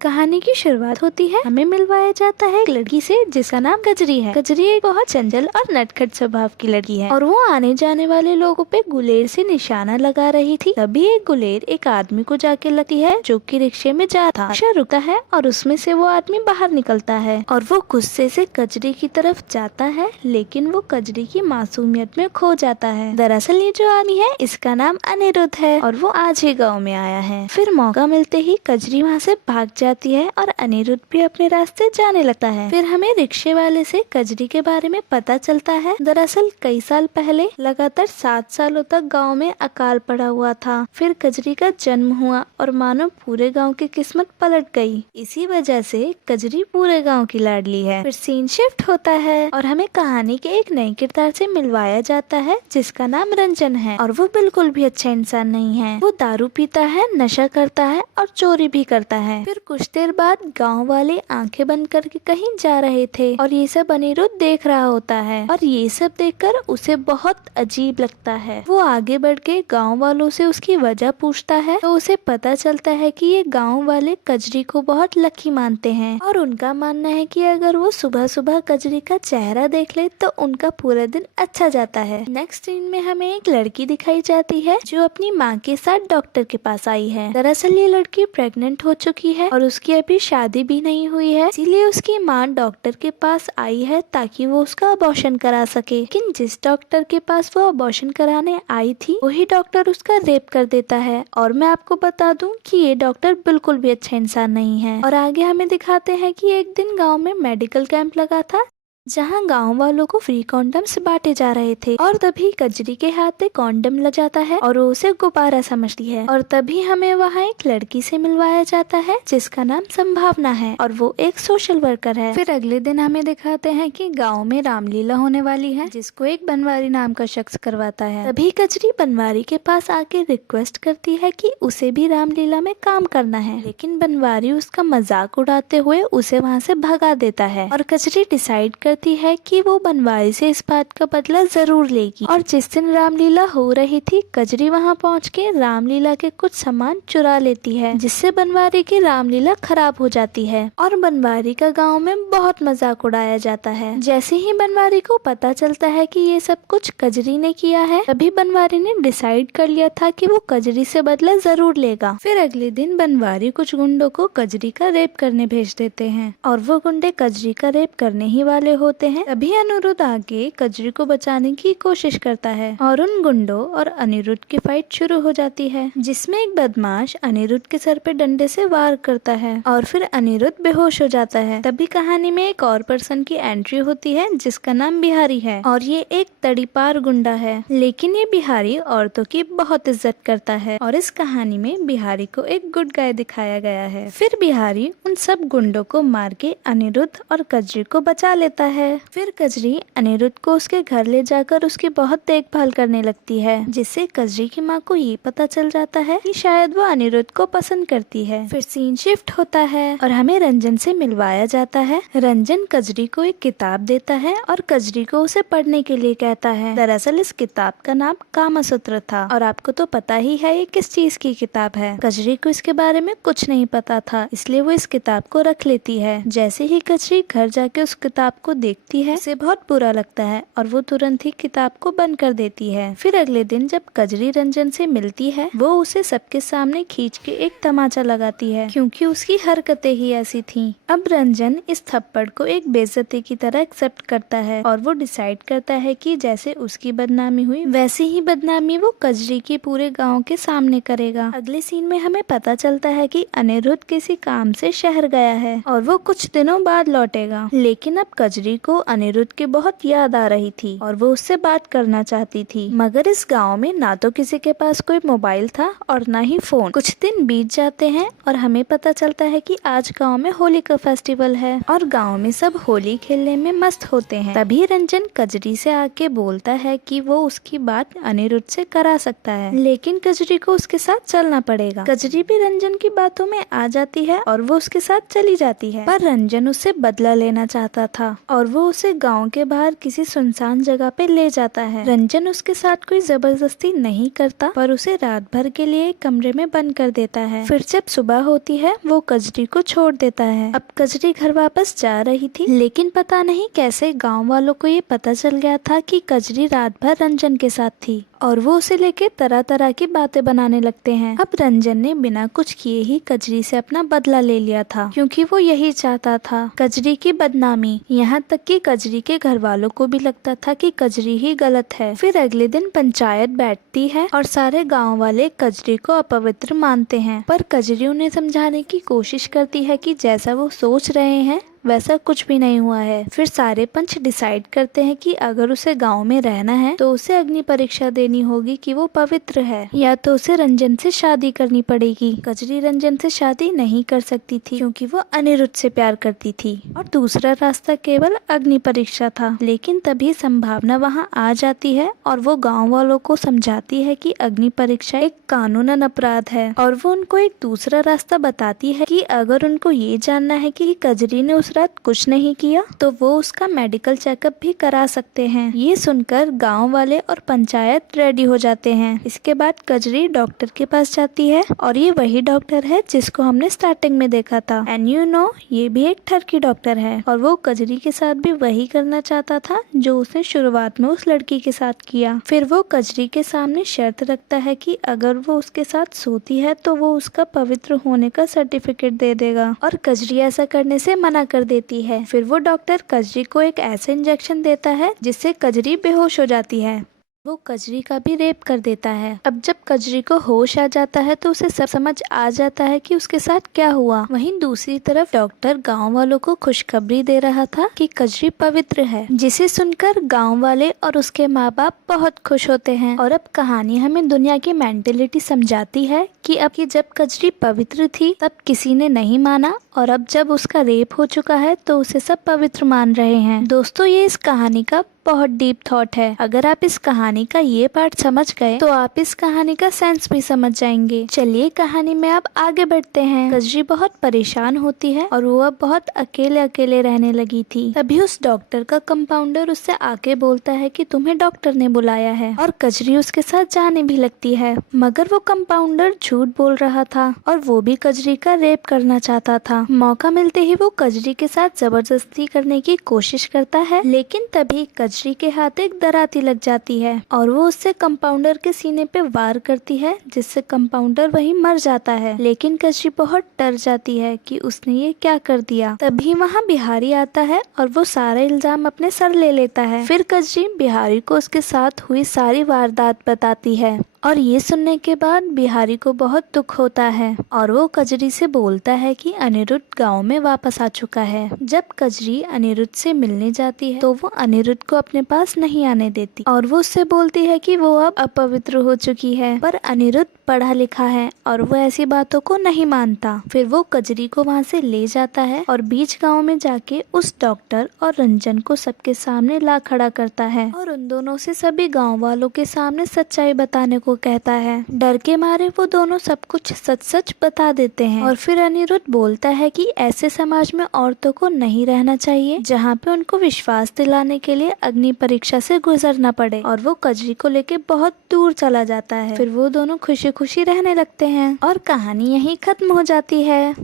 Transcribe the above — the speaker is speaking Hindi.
कहानी की शुरुआत होती है, हमें मिलवाया जाता है एक लड़की से जिसका नाम कजरी है। कजरी एक बहुत चंचल और नटखट स्वभाव की लड़की है और वो आने जाने वाले लोगों पे गुलेर से निशाना लगा रही थी। तभी एक गुलेर एक आदमी को जाके लगती है जो कि रिक्शे में जा था। रिक्शा रुकता है और उसमें से वो आदमी बाहर निकलता है और वो गुस्से से कजरी की तरफ जाता है, लेकिन वो कजरी की मासूमियत में खो जाता है। दरअसल ये जो आदमी है इसका नाम अनिरुद्ध है और वो आज ही गाँव में आया है। फिर मौका मिलते ही कजरी वहाँ से भाग जाती है और अनिरुद्ध भी अपने रास्ते जाने लगता है। फिर हमें रिक्शे वाले से कजरी के बारे में पता चलता है। दरअसल कई साल पहले लगातार 7 सालों तक गांव में अकाल पड़ा हुआ था। फिर कजरी का जन्म हुआ और मानो पूरे गांव की किस्मत पलट गई। इसी वजह से कजरी पूरे गांव की लाडली है। फिर सीन शिफ्ट होता है और हमें कहानी के एक नए किरदार से मिलवाया जाता है जिसका नाम रंजन है और वो बिल्कुल भी अच्छा इंसान नहीं है। वो दारू पीता है, नशा करता है और चोरी भी करता है। फिर कुछ देर बाद गांव वाले आंखें बंद करके कहीं जा रहे थे और ये सब अनिरुद्ध देख रहा होता है और ये सब देखकर उसे बहुत अजीब लगता है। वो आगे बढ़ के गाँव वालों से उसकी वजह पूछता है तो उसे पता चलता है कि ये गाँव वाले कजरी को बहुत लकी मानते हैं और उनका मानना है कि अगर वो सुबह सुबह कजरी का चेहरा देख ले तो उनका पूरा दिन अच्छा जाता है। नेक्स्ट सीन में हमें एक लड़की दिखाई जाती है जो अपनी माँ के साथ डॉक्टर के पास आई है। दरअसल ये लड़की प्रेग्नेंट हो चुकी है और उसकी अभी शादी भी नहीं हुई है, इसीलिए उसकी माँ डॉक्टर के पास आई है ताकि वो उसका अबॉर्शन करा सके। लेकिन जिस डॉक्टर के पास वो अबॉर्शन कराने आई थी वही डॉक्टर उसका रेप कर देता है और मैं आपको बता दूं कि ये डॉक्टर बिल्कुल भी अच्छा इंसान नहीं है। और आगे हमें दिखाते हैं कि एक दिन गांव में मेडिकल कैंप लगा था जहां गांव वालों को फ्री कॉन्डम्स बांटे जा रहे थे और तभी कजरी के हाथ में कॉन्डम लग जाता है और वो उसे गुब्बारा समझती है। और तभी हमें वहां एक लड़की से मिलवाया जाता है जिसका नाम संभावना है और वो एक सोशल वर्कर है। फिर अगले दिन हमें दिखाते हैं कि गांव में रामलीला होने वाली है जिसको एक बनवारी नाम का शख्स करवाता है। तभी कजरी बनवारी के पास आके रिक्वेस्ट करती है कि उसे भी रामलीला में काम करना है, लेकिन बनवारी उसका मजाक उड़ाते हुए उसे वहाँ से भगा देता है और कजरी डिसाइड है कि वो बनवारी से इस बात का बदला जरूर लेगी। और जिस दिन रामलीला हो रही थी कजरी वहां पहुंच के रामलीला के कुछ सामान चुरा लेती है जिससे बनवारी की रामलीला खराब हो जाती है और बनवारी का गांव में बहुत मजाक उड़ाया जाता है। जैसे ही बनवारी को पता चलता है कि ये सब कुछ कजरी ने किया है तभी बनवारी ने डिसाइड कर लिया था कि वो कजरी से बदला जरूर लेगा। फिर अगले दिन बनवारी कुछ गुंडों को कजरी का रेप करने भेज देते हैं और वो गुंडे कजरी का रेप करने ही वाले होते हैं। तभी अनिरुद्ध आगे कजरी को बचाने की कोशिश करता है और उन गुंडों और अनिरुद्ध की फाइट शुरू हो जाती है जिसमें एक बदमाश अनिरुद्ध के सर पे डंडे से वार करता है और फिर अनिरुद्ध बेहोश हो जाता है। तभी कहानी में एक और पर्सन की एंट्री होती है जिसका नाम बिहारी है और ये एक तड़ीपार गुंडा है, लेकिन ये बिहारी औरतों की बहुत इज्जत करता है और इस कहानी में बिहारी को एक गुड गाय दिखाया गया है। फिर बिहारी उन सब गुंडों को मार के अनिरुद्ध और कजरी को बचा लेता है। फिर कजरी अनिरुद्ध को उसके घर ले जाकर उसकी बहुत देखभाल करने लगती है जिससे कजरी की माँ को ये पता चल जाता है कि शायद वो अनिरुद्ध को पसंद करती है। फिर सीन शिफ्ट होता है और हमें रंजन से मिलवाया जाता है। रंजन कजरी को एक किताब देता है और कजरी को उसे पढ़ने के लिए कहता है। दरअसल इस किताब का नाम कामसूत्र था और आपको तो पता ही है ये किस चीज की किताब है। कजरी को इसके बारे में कुछ नहीं पता था, इसलिए वो इस किताब को रख लेती है। जैसे ही कजरी घर जाके उस किताब को देखती है उसे बहुत बुरा लगता है और वो तुरंत ही किताब को बंद कर देती है। फिर अगले दिन जब कजरी रंजन से मिलती है वो उसे सबके सामने खींच के एक तमाचा लगाती है क्योंकि उसकी हरकतें ही ऐसी थीं। अब रंजन इस थप्पड़ को एक बेइज्जती की तरह एक्सेप्ट करता है और वो डिसाइड करता है कि जैसे उसकी बदनामी हुई वैसी ही बदनामी वो कजरी की पूरे गाँव के सामने करेगा। अगले सीन में हमें पता चलता है कि अनिरुद्ध किसी काम से शहर गया है और वो कुछ दिनों बाद लौटेगा, लेकिन अब कजरी को अनिरुद्ध की बहुत याद आ रही थी और वो उससे बात करना चाहती थी। मगर इस गांव में ना तो किसी के पास कोई मोबाइल था और ना ही फोन। कुछ दिन बीत जाते हैं और हमें पता चलता है कि आज गांव में होली का फेस्टिवल है और गांव में सब होली खेलने में मस्त होते हैं। तभी रंजन कजरी से आके बोलता है कि वो उसकी बात अनिरुद्ध से करा सकता है, लेकिन कजरी को उसके साथ चलना पड़ेगा। कजरी भी रंजन की बातों में आ जाती है और वो उसके साथ चली जाती है, पर रंजन उससे बदला लेना चाहता था और वो उसे गांव के बाहर किसी सुनसान जगह पे ले जाता है। रंजन उसके साथ कोई जबरदस्ती नहीं करता पर उसे रात भर के लिए एक कमरे में बंद कर देता है। फिर जब सुबह होती है वो कजरी को छोड़ देता है। अब कजरी घर वापस जा रही थी, लेकिन पता नहीं कैसे गाँव वालों को ये पता चल गया था कि कजरी रात भर रंजन के साथ थी और वो उसे लेके तरह तरह की बातें बनाने लगते हैं। अब रंजन ने बिना कुछ किए ही कजरी से अपना बदला ले लिया था, क्योंकि वो यही चाहता था, कजरी की बदनामी। यहाँ तक कि कजरी के घर वालों को भी लगता था कि कजरी ही गलत है। फिर अगले दिन पंचायत बैठती है और सारे गाँव वाले कजरी को अपवित्र मानते हैं, पर कजरी उन्हें समझाने की कोशिश करती है कि जैसा वो सोच रहे हैं वैसा कुछ भी नहीं हुआ है। फिर सारे पंच डिसाइड करते हैं कि अगर उसे गांव में रहना है तो उसे अग्नि परीक्षा देनी होगी कि वो पवित्र है, या तो उसे रंजन से शादी करनी पड़ेगी। कजरी रंजन से शादी नहीं कर सकती थी क्योंकि वो अनिरुद्ध से प्यार करती थी और दूसरा रास्ता केवल अग्नि परीक्षा था। लेकिन तभी संभावना वहाँ आ जाती है और वो गाँव वालों को समझाती है कि अग्नि परीक्षा एक कानूनन अपराध है, और वो उनको एक दूसरा रास्ता बताती है कि अगर उनको ये जानना है कि कजरी ने उस रात कुछ नहीं किया तो वो उसका मेडिकल चेकअप भी करा सकते हैं। ये सुनकर गांव वाले और पंचायत रेडी हो जाते हैं। इसके बाद कजरी डॉक्टर के पास जाती है और ये वही डॉक्टर है जिसको हमने स्टार्टिंग में देखा था। एंड यू नो, ये भी एक ठरकी डॉक्टर है और वो कजरी के साथ भी वही करना चाहता था जो उसने शुरुआत में उस लड़की के साथ किया। फिर वो कजरी के सामने शर्त रखता है कि अगर वो उसके साथ सोती है तो वो उसका पवित्र होने का सर्टिफिकेट दे देगा, और कजरी ऐसा करने से मना कर देती है। फिर वो डॉक्टर कजरी को एक ऐसे इंजेक्शन देता है जिससे कजरी बेहोश हो जाती है। वो कजरी का भी रेप कर देता है। अब जब कजरी को होश आ जाता है तो उसे सब समझ आ जाता है कि उसके साथ क्या हुआ। वहीं दूसरी तरफ डॉक्टर गांव वालों को खुशखबरी दे रहा था कि कजरी पवित्र है, जिसे सुनकर गांव वाले और उसके माँ बाप बहुत खुश होते हैं। और अब कहानी हमें दुनिया की मेंटेलिटी समझाती है कि अब कि जब कजरी पवित्र थी तब किसी ने नहीं माना, और अब जब उसका रेप हो चुका है तो उसे सब पवित्र मान रहे हैं। दोस्तों, ये इस कहानी का बहुत डीप थॉट है। अगर आप इस कहानी का ये पार्ट समझ गए तो आप इस कहानी का सेंस भी समझ जाएंगे। चलिए कहानी में अब आगे बढ़ते हैं। कजरी बहुत परेशान होती है और वो अब बहुत अकेले अकेले रहने लगी थी। तभी उस डॉक्टर का कंपाउंडर उससे आके बोलता है कि तुम्हें डॉक्टर ने बुलाया है, और कजरी उसके साथ जाने भी लगती है। मगर वो कंपाउंडर झूठ बोल रहा था और वो भी कजरी का रेप करना चाहता था। मौका मिलते ही वो कजरी के साथ जबरदस्ती करने की कोशिश करता है, लेकिन तभी कजरी के हाथ एक दराती लग जाती है और वो उससे कंपाउंडर के सीने पे वार करती है, जिससे कंपाउंडर वहीं मर जाता है। लेकिन कजरी बहुत डर जाती है कि उसने ये क्या कर दिया। तभी वहाँ बिहारी आता है और वो सारा इल्जाम अपने सर ले लेता है। फिर कजरी बिहारी को उसके साथ हुई सारी वारदात बताती है, और ये सुनने के बाद बिहारी को बहुत दुख होता है और वो कजरी से बोलता है कि अनिरुद्ध गांव में वापस आ चुका है। जब कजरी अनिरुद्ध से मिलने जाती है तो वो अनिरुद्ध को अपने पास नहीं आने देती और वो उससे बोलती है कि वो अब अपवित्र हो चुकी है। पर अनिरुद्ध पढ़ा लिखा है और वो ऐसी बातों को नहीं मानता। फिर वो कजरी को वहाँ से ले जाता है और बीच गाँव में जाके उस डॉक्टर और रंजन को सबके सामने ला खड़ा करता है और उन दोनों से सभी गाँव वालों के सामने सच्चाई बताने को कहता है। डर के मारे वो दोनों सब कुछ सच सच बता देते हैं और फिर अनिरुद्ध बोलता है कि ऐसे समाज में औरतों को नहीं रहना चाहिए जहाँ पे उनको विश्वास दिलाने के लिए अग्नि परीक्षा से गुजरना पड़े, और वो कजरी को लेके बहुत दूर चला जाता है। फिर वो दोनों खुशी खुशी रहने लगते हैं और कहानी यहीं खत्म हो जाती है।